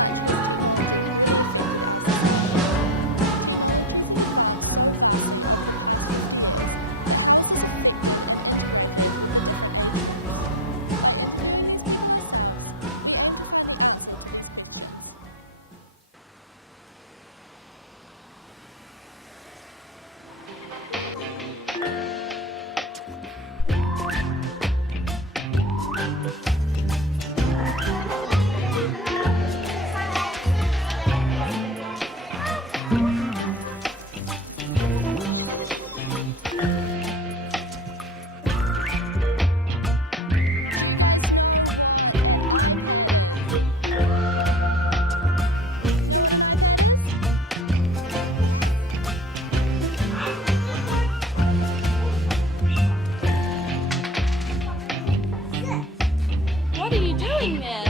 much has technology really affected our society? Technologies have advanced so vastly over the past 50 years that how is this affected and integrated with the different age groups? By interviewing these people ourselves, we aim to find the answer to these questions. Do you guys know what an iPad is? You know what an iPad is? What are you doing there?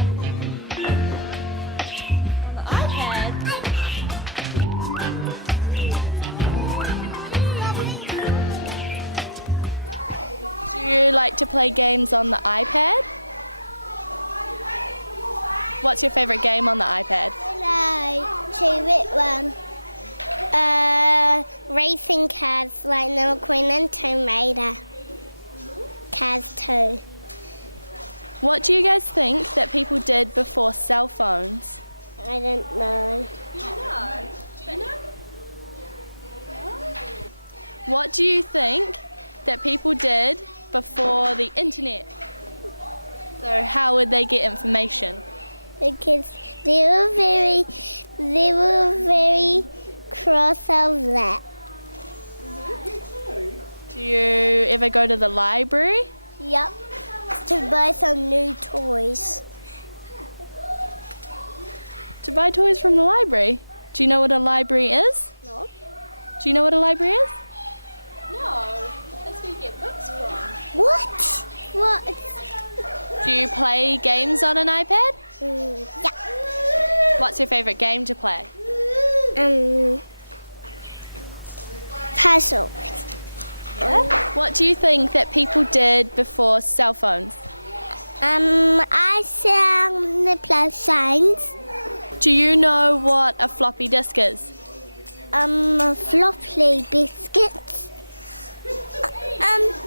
On the iPad? Do you like to play games on the iPad? What's your favourite game on the iPad? Favorite one. Racing cars like Little Queen and Tomb Raider. Cars 2. What do you guys think that people did before cell phones? I don't know. You don't know? Do you know? What do you think that people did before the internet? So how would they get information? Because they were very cross of that. Do you ever go to the library? Yep. To buy some new toys. To buy toys from the library? Do you know what a library is? No. Do you know what a library is? No, that's where you get books from. What? What? Do you play games on an iPad? Yeah. What's your favourite game to play? Puzzle. What do you think that people did before cell phones? I sang the plus signs. Do you know what a floppy disk is? Floppy biscuits.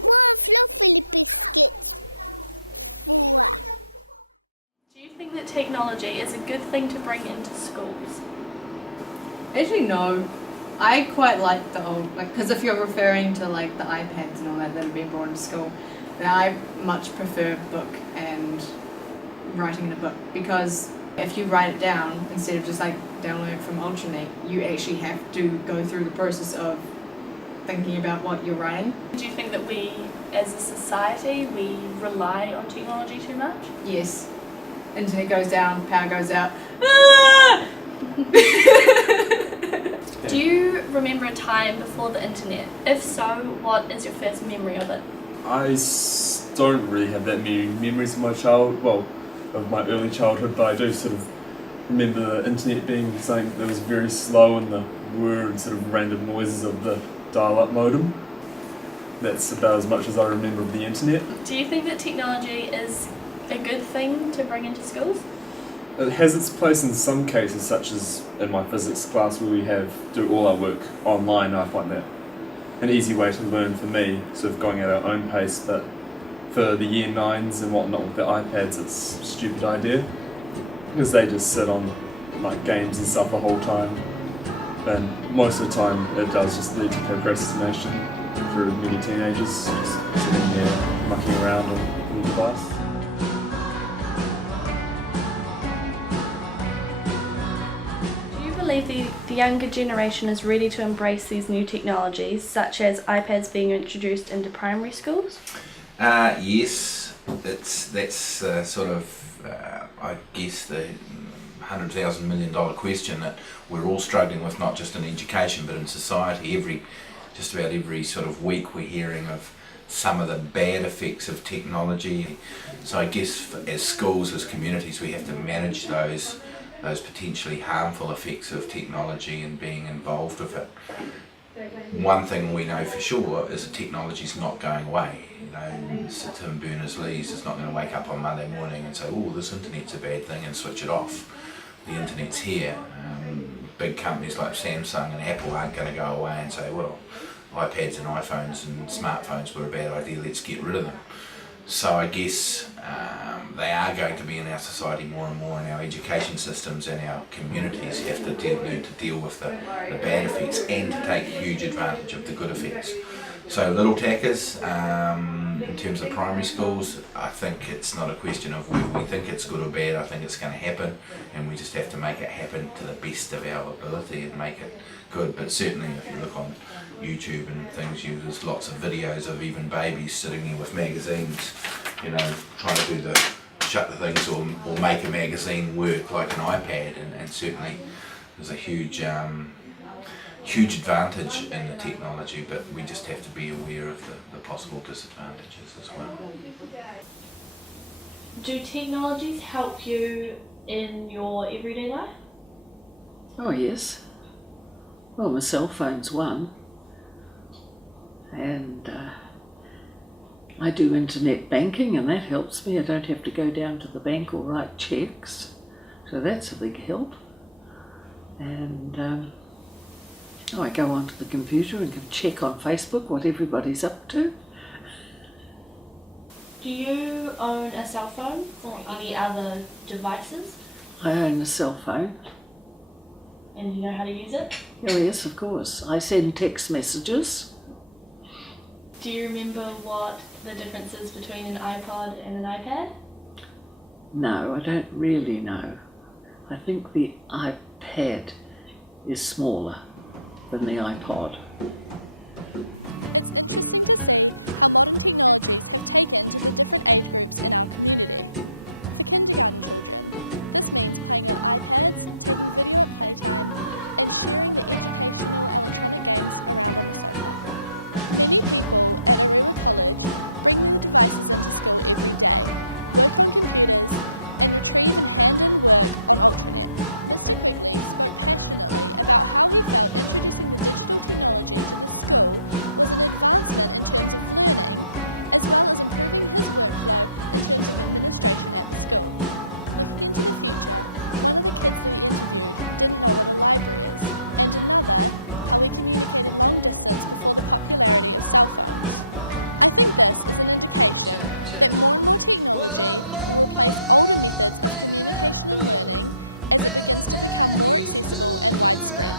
What are floppy biscuits for? Do you think that technology is a good thing to bring into schools? Actually, no. I quite like the old, because if you're referring to like the iPads and all that have been brought into school, then I much prefer book and writing in a book, because if you write it down instead of just like downloading it from Ultranet, you actually have to go through the process of thinking about what you're writing. Do you think that we, as a society, we rely on technology too much? Yes. Internet goes down, power goes out. Do you remember a time before the internet? If so, what is your first memory of it? Don't really have that many memories of my of my early childhood, but I do sort of remember the internet being something that was very slow and the whir and sort of random noises of the dial-up modem. That's about as much as I remember of the internet. Do you think that technology is a good thing to bring into schools? It has its place in some cases, such as in my physics class where we do all our work online. I find that an easy way to learn for me, sort of going at our own pace, but for the year 9s and whatnot with the iPads, it's a stupid idea, because they just sit on like games and stuff the whole time, and most of the time it does just lead to procrastination for many teenagers, just sitting there mucking around in the class. Do you believe the younger generation is ready to embrace these new technologies, such as iPads being introduced into primary schools? Yes, that's sort of, I guess, the $100,000 million question that we're all struggling with, not just in education but in society. Just about every sort of week we're hearing of some of the bad effects of technology. So I guess as schools, as communities, we have to manage those potentially harmful effects of technology and being involved with it. One thing we know for sure is that technology is not going away. You know, Sir Tim Berners-Lee is not going to wake up on Monday morning and say, "Oh, this internet's a bad thing," and switch it off. the internet's here. Big companies like Samsung and Apple aren't going to go away and say, well, iPads and iPhones and smartphones were a bad idea, let's get rid of them. So I guess they are going to be in our society more and more, and our education systems and our communities have to learn to deal with the bad effects and to take huge advantage of the good effects. So little tackers, in terms of primary schools, I think it's not a question of whether we think it's good or bad. I think it's going to happen, and we just have to make it happen to the best of our ability and make it good. But certainly if you look on YouTube and things, there's lots of videos of even babies sitting there with magazines, trying to do shut the things or make a magazine work like an iPad, and certainly there's a huge advantage in the technology, but we just have to be aware of the possible disadvantages as well. Do technologies help you in your everyday life? Oh yes. Well, my cell phone's one, and I do internet banking, and that helps me. I don't have to go down to the bank or write cheques, so that's a big help. And I go onto the computer and can check on Facebook what everybody's up to. Do you own a cell phone or any other devices? I own a cell phone. And do you know how to use it? Oh yes, of course. I send text messages. Do you remember what the difference is between an iPod and an iPad? No, I don't really know. I think the iPad is smaller than the iPod. It's interesting to see how modern technologies have taken to the different age groups in our community. For kindergarten children, this means playing on iPads, taking video at playtime, and sharing the educational electronic games around on the sofa. Many people at Arua College bring their devices into school every day, work on computers, and retrieve and hand in work on Ultranet. Mr. Quigley spoke passionately about how he felt introducing the digital technology to the school was an advancement in terms of learning, as well as improving his workflow in terms of administration at the school. Looking into the future, one of the kids that we interviewed didn't know what a library is, and another how we communicated long distance before the popularity of cell phones. I think this is an indication that more and more technology will replace older methods of communication and learning as it begins to become more accessible and widespread.